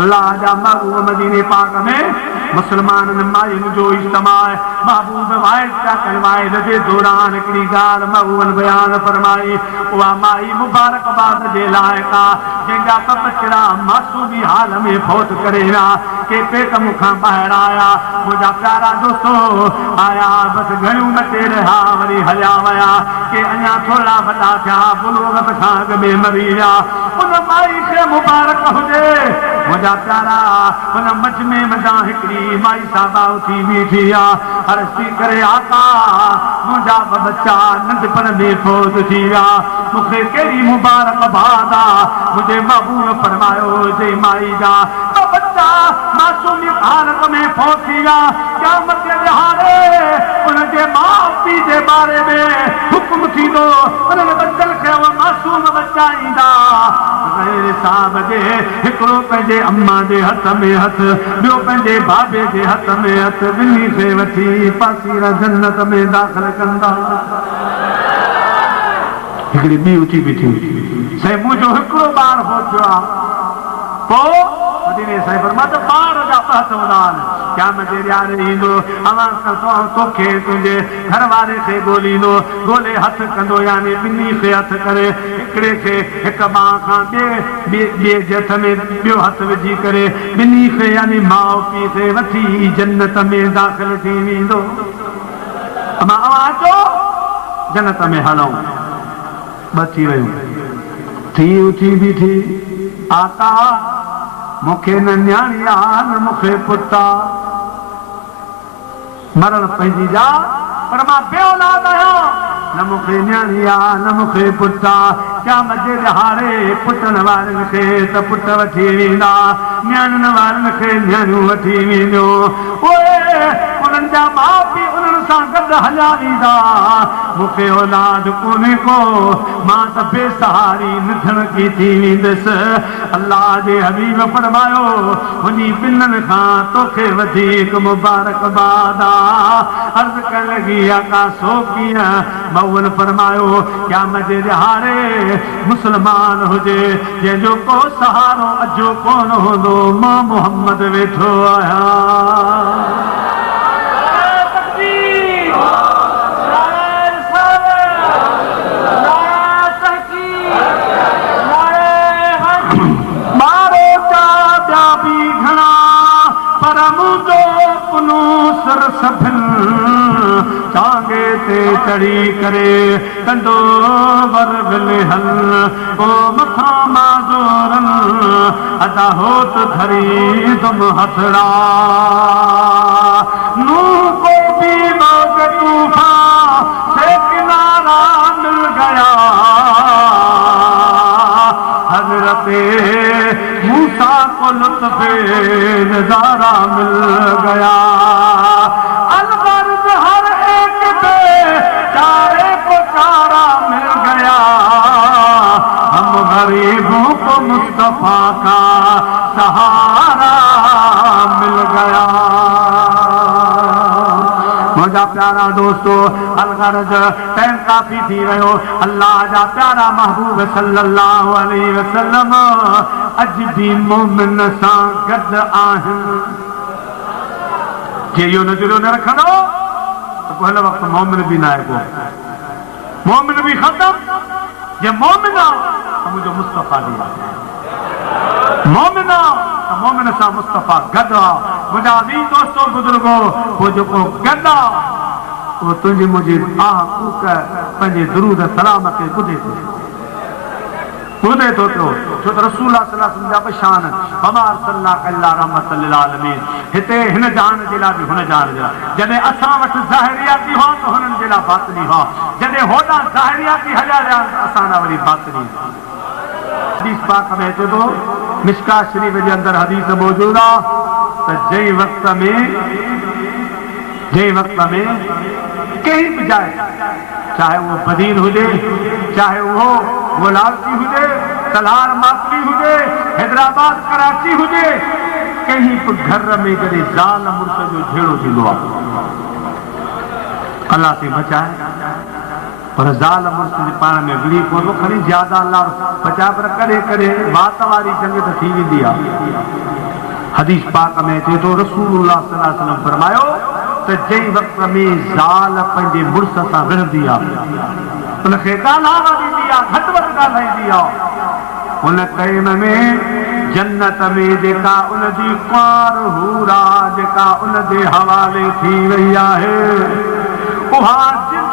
अल्लाह जा महबूब मदीने पाक में मुसलमान मायुनि जो इज्तिमा महबूब वाइद जा कलवाइद जे दौरान हिकिड़ी ॻाल्हि महबूबन बयान फरमाई। उहा माई मुबारकबाद जे लाइक़ा जंहिंजा बचड़ा मासूमी हाल में फौत करे विया के पेट मुखां ॿाहिरि आया। मुंहिंजा प्यारा दोस्तो आया बसि घणियूं मटे रहिया वरी हलिया विया के अञा थोरा वॾा थिया बुलूगत खां अॻु में मरी विया। उन माई खे मुबारक हुजे। मुंहिंजा प्यारा हुन मजमे मथां हिकिड़ी माई साहबा उथी बीठी आहे अर्ज़ थी करे आका मुंहिंजा ॿ बच्चा नंढपण में फौत थी विया मूंखे कहिड़ी मुबारकबाद आहे। मुंहिंजे महबूब फरमायो जे माई जा ॿ बच्चा मासूमी हालत में फौत थी विया क़यामत जे ॾिहाड़े उनजे माउ पीउ जे बारे में हुकुम थींदो उन्हनि बच्चनि खे मासूम बच्चा ईंदा गैर साहब जे हिकिड़ो पंहिंजे अम्मा जे हथ में हथ ॿियो पंहिंजे बाबे जे हथ में हथ ॿिन्ही खे वठी पासीरा जन्नत में दाख़िल कंदा। हिकिड़ी ॿी उथी बीठी साईं मुंहिंजो हिकिड़ो ॿार हो थियो आहे पोइ मदीने साहिब मां त ॿार जा हथ हूंदा आहिनि क़यामत जे ॾियारे ईंदो अवां तोखे तुंहिंजे घर वारे खे ॻोल्हींदो ॻोल्हे हथ कंदो यानी ॿिन्ही खे हथ करे हिकिड़े खे हिकु ॿाह खां ॿिए जे हथ में ॿियो हथ विझी करे ॿिन्ही खे यानी माउ पीउ खे वठी जन्नत में दाख़िल थी वेंदो। अमां अवां अचो जन्नत में हलूं ॿ थी वियूं थी उथी बीठी आका मूंखे न न्याणी आहे न मूंखे पुटु आहे मरण पंहिंजी जा पर मां बेऔलाद आहियां न मूंखे न्याणी आहे न मूंखे पुटु आहे क़यामत जे ॾिहाड़े पुटनि वारनि खे त पुट वठी वेंदा न्याणियुनि वारनि खे न्याणियूं वठी वेंदियूं उहे उन्हनि जा माउ पीउ उन्हनि सां गॾु हलिया वेंदा मूंखे औलाद कोन्हे को मां त बेसहारी निधणकी थी वेंदुसि। अल्लाह जे हबीब फरमायो हुनी ॿिन्हिनि खां तोखे वधीक मुबारकबाद आहे। अर्ज़ करण लॻी आका सो कीअं मऊन फरमायो क़यामत जे ॾिहाड़े मुस्लमान हुजे जंहिंजो को सहारो अजो कोन हूंदो मां मोहम्मद वेठो आहियां। चांगे ते चढ़ी करे कंदो वर विलहल ओ मथा माज़ोरन अदा होत धरी तुम हथड़ा नू को भी मौज तूफान से किनारा मिल गया हजरते मूसा को लुत्फ़े नज़ारा मिल गया। गरीबों को मुस्तफा का सहारा मिल गया। मुझा प्यारा दोस्तों अलगर्ज टाइम काफी थी वियो अल्लाह जा प्यारा महबूब सल्लल्लाहु अलैहि वसल्लम अज भी मोमिन सां गॾु आहिनि। जे इहो नज़रियो न रखंदो त पोइ हिन वक़्तु मोमिन बि न आहे को मोमिन बि ख़तमु जे मोमिन आहे मुझे मुस्तफा दिया मोमिना मोमिन सां मुस्तफा गॾु आहे। मुंहिंजा अज़ीज़ दोस्तो बुज़ुर्गो वो जेको गॾु आहे उहो तुंहिंजी मुंहिंजी आह कूक पंहिंजे दुरूद सलाम खे ॿुधे थो पियो छो त रसूल सल्लल्लाहु अलैहि वसल्लम जा बि शान वमा अरसलनाका इल्ला रहमतल लिल आलमीन हिते हिन जहान जे लाइ बि हुन जहान जे लाइ जॾहिं असां वटि ज़ाहिरियाती हुआ त हुननि जे लाइ बातिनी हुआ जॾहिं होॾां ज़ाहिरियाती हलिया विया त असां लाइ वरी बातिनी। हदीस पाक में अचे थो मिशकात शरीफ जे अंदरि हदीस मौजूद आहे त जंहिं वक़्त में कहीं बि जाइ चाहे उहो बदीन हुजे चाहे उहो गोलावती हुजे तलार माकड़ी हुजे हैदराबाद कराची हुजे कहीं बि घर में जॾहिं ज़ाल मुड़ुस जो झेड़ो थींदो आहे अल्लाह से बचाए पर ज़ाल मुड़ुस जे पाण में विड़ी पवंदो खणी ज्यादा अल्लाह बचा पर कॾहिं कॾहिं वात वारी जंग त थी वेंदी आहे हदीस पाक में चे तो रसूलुल्लाह सल्लल्लाहु अलैहि वसल्लम फरमायो तो जई वक्त में ज़ाल पंहिंजे मुड़स सां विढ़ंदी आहे उनखे ॻाल्हाइण ॾींदी आहे घटि वधि ॻाल्हाईंदी आहे उन टाइम में जन्नत में जेका उनजी कुंवार हूरा जेका उनजे हवाले थी वई आहे उहा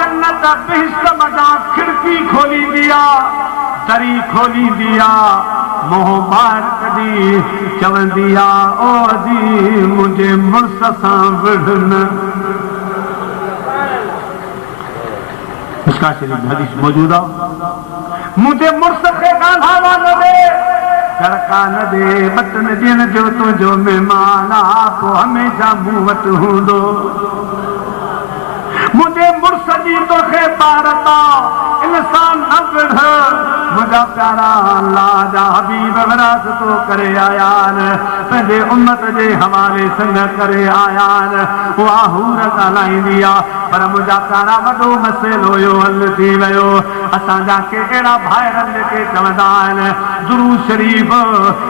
जन्नत बेहिश्त मज़ा खिड़की खोलींदी आहे दरी खोलींदी आहे मोह ॿाहिरि कढी चवंदी आहे ओ जी मुंहिंजे मुड़स सां विढ़ इसका शरीफ हदीस मौजूद है मुझे मुड़स खे ॻाल्हाइण न ॾे गड़का न ॾे बटन ॾियण जो तुंहिंजो महिमान आहे पोइ हमेशह मूं वटि हूंदो मुझे मुड़स जी तोखे भारत इंसान न विढ़ मुझा प्यारा अल्लाह जा हबीब विरासतो करे आया पंहिंजे उम्मत जे हवाले संग करे आया उहा हूर ॻाल्हाईंदी आहे पर मुझा प्यारा वॾो मसइलो हुयो हल थी वियो असांजा के अहिड़ा भाइरनि जेके चवंदा आहिनि दुरूद शरीफ़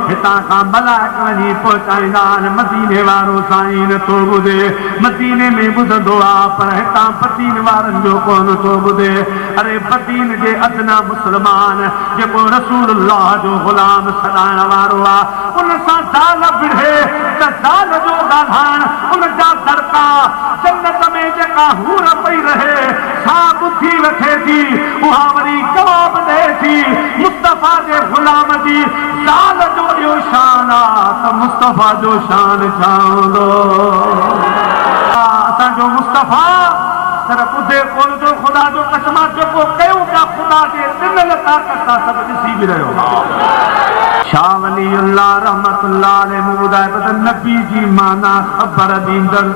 हितां खां मलाइक वञी पहुचाईंदा आहिनि मदीने वारो साईं नथो ॿुधे मदीने में ॿुधंदो आहे पर हितां बदीन वारनि जो कोन थो ॿुधे अरे बदीन जे अदना मुस्लमान जेको रसूलुल्लाह जो ग़ुलाम सॾाइण वारो आहे उन सां ज़ाल विढ़े त ज़ाल जो ॻाल्हाइण उन जा दड़का जन्नत में जेका हूर पई रहे छा ॿुधी वठे थी उहा वरी जवाब ॾे थी मुस्तफ़ा जे ग़ुलाम जी ज़ाल जो इहो शान आहे त मुस्तफ़ा जो शान छा हूंदो असांजो मुस्तफ़ा सिर्फ़ ॿुधे कोन थो ख़ुदा जो कसम जेको कयूं पिया ख़ुदा जे ॾिनल ताक़त सां सभु ॾिसी बि रहियो शाह वलीउल्लाह रहमतुल्लाह अलैहि मूं ॿुधाए त नबी जी माना ख़बर ॾींदड़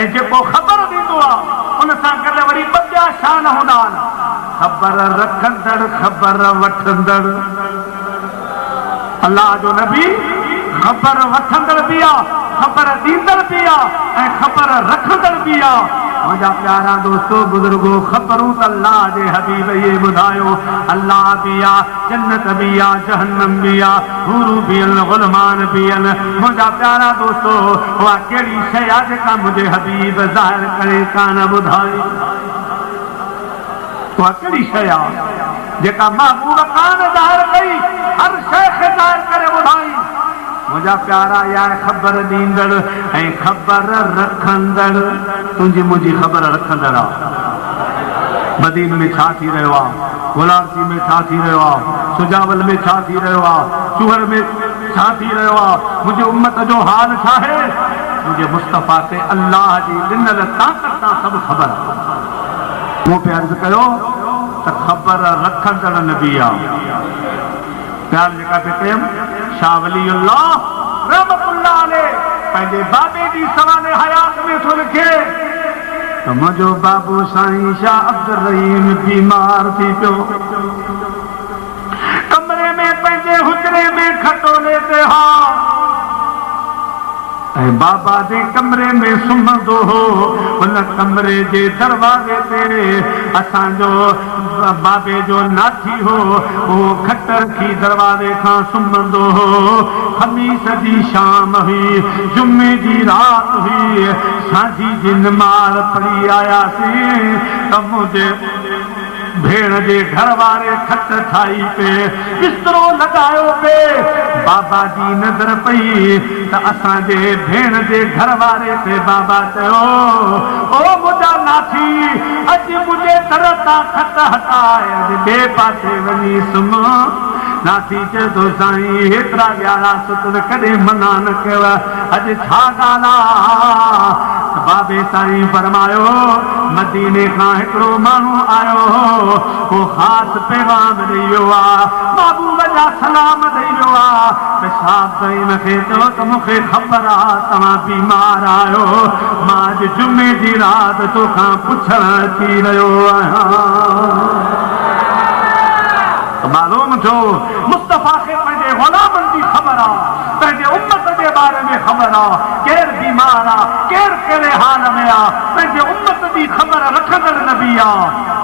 ऐं जेको ख़बर ॾींदो आहे उन सां गॾु वरी ॿ ॿिया शान हूंदा आहिनि ख़बर रखंदड़ ख़बर वठंदड़ अल्लाह जो नबी ख़बर वठंदड़ बि आहे ख़बर ॾींदड़ बि आहे ऐं ख़बर रखंदड़ बि आहे मुझा प्यारा दोस्तों बुजुर्गो खबरूं त अल्लाह जे हबीब ये ॿुधायो अल्लाह बि आहे जन्नत बि आहे जहन्नम बि आहे हूरू बि आहिनि ग़ुलमान बि आहिनि मुझा प्यारा दोस्तों उहा कहिड़ी शइ आहे जेका मुंहिंजे हबीब ज़ाहिर करे कान ॿुधाई उहा कहिड़ी शइ आहे जेका महबूब कान ज़ाहिर कई हर शइ खे ज़ाहिर करे ॿुधाई मुझा प्यारा या ख़बर ॾींदड़ ऐं ख़बर रखंदड़ तुंहिंजी मुंहिंजी ख़बर रखंदड़ आहे मदीन में छा थी रहियो आहे गुलारसी में छा थी रहियो आहे सुजावल में छा थी रहियो आहे चूहर में छा थी रहियो आहे मुंहिंजे उम्मत जो हाल छा आहे मुंहिंजे मुस्तफ़ा खे अल्लाह जी ॾिनल ताक़त सां सभु ख़बर मूं पे अर्ज़ु कयो त ख़बर रखंदड़ नबी आहे प्यार जेका पे कयमि शाह वलीउल्लाह रहमतुल्लाह अलैह पंहिंजे बाबे जी सवाले हयात में थो लिखे त मुंहिंजो बाबू साईं शाह अब्दुल रहीम बीमार थी पियो कमरे में पंहिंजे हुजरे में खटोले ते हा ऐं बाबा जे कमरे में सुम्हंदो हो उन कमरे जे दरवाज़े ते असांजो बाबे जो नाथी हो उहो खट रखी दरवाज़े खां सुम्हंदो हो ख़मीस जी शाम हुई जुमे जी राति हुई सांझी जी निमार पढ़ी आयासीं त मुंहिंजे भेण जे घर वारे खट ठाही पे बिस्तरो लगायो पे बाबा जी नज़र पई त असांजे भेण जे घर वारे पे बाबा चयो ओ मुंहिंजा नाथी अॼु मुंहिंजे दर तां खट हटाए अॼु ॿिए पासे वञी सुम्ह नाथी चए थो साईं हेतिरा ॻाढ़ा सुतन कॾहिं मना न कयव अॼु छा ॻाल्हि आहे बाबे साईं फरमायो मदीने खां हिकिड़ो माण्हू आयो हो वो ख़ासि पैगाम ॾेई वियो आहे महबूब जा सलाम ॾेई वियो आहे पेशाब साईं मूंखे चयो त मूंखे ख़बर आहे तव्हां बीमार आहियो मां अॼु जुमे जी राति तोखां पुछण अची रहियो आहियां मालूम थियो मुस्तफ़ा खे पंहिंजे ग़ुलामनि जी ख़बर आहे पंहिंजे उम्मत जे बारे में ख़बर आहे केरु बीमार आहे केरु कहिड़े हाल में आहे पंहिंजे उम्मत जी ख़बर रखंदड़ नबी आहे